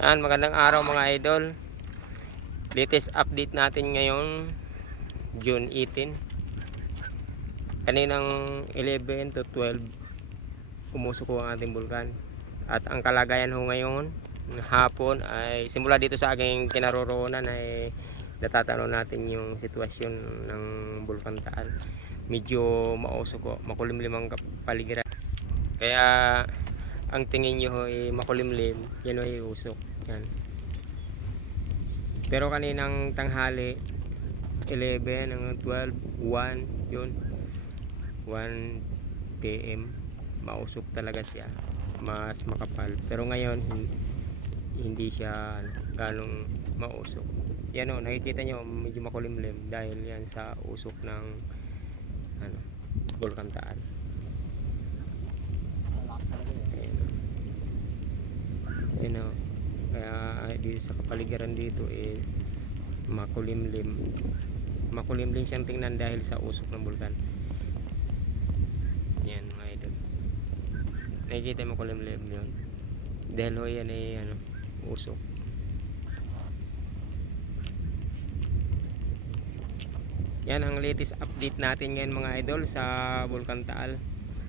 Yan, magandang araw mga idol. Latest update natin ngayon, June 18. Kaninang 11 to 12 umusok ko ang ating bulkan. At ang kalagayan ho ngayon hapon ay simula dito sa aking kinaroroonan ay natatanaw natin yung sitwasyon ng Bulkan Taal. Medyo mausok ko, makulimlim ang paligiran. Kaya ang tingin nyo ay makulimlim, yan ay usok. Yan. Pero kaninang tanghali 11 hanggang 12, 1 yun, 1 PM mausok talaga siya, mas makapal. Pero ngayon hindi siya ganong mausok. Yan o, nakikita nyo medyo makulimlim dahil yan sa usok ng Bulkan Taal. Ayan o. Kaya dito sa kapaligiran dito is makulimlim siyang tingnan dahil sa usok ng bulkan. Yan mga idol, nakikita makulimlim yun dahil ho yan ay usok. Yan ang latest update natin ngayon mga idol sa Bulkan Taal.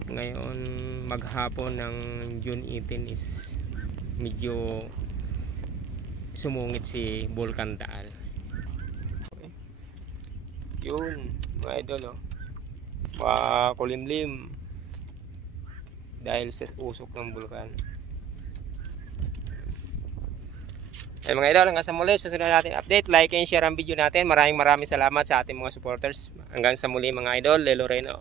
Ngayon maghapon ng June 18 is medyo sumungit si Bulkan Taal. Yun mga idol, makulimlim dahil sa usok ng bulkan. Ay mga idol, hanggang sa muli, susunod natin update. Like and share ang video natin. Maraming salamat sa ating mga supporters. Hanggang sa muli mga idol, Lelo Reno.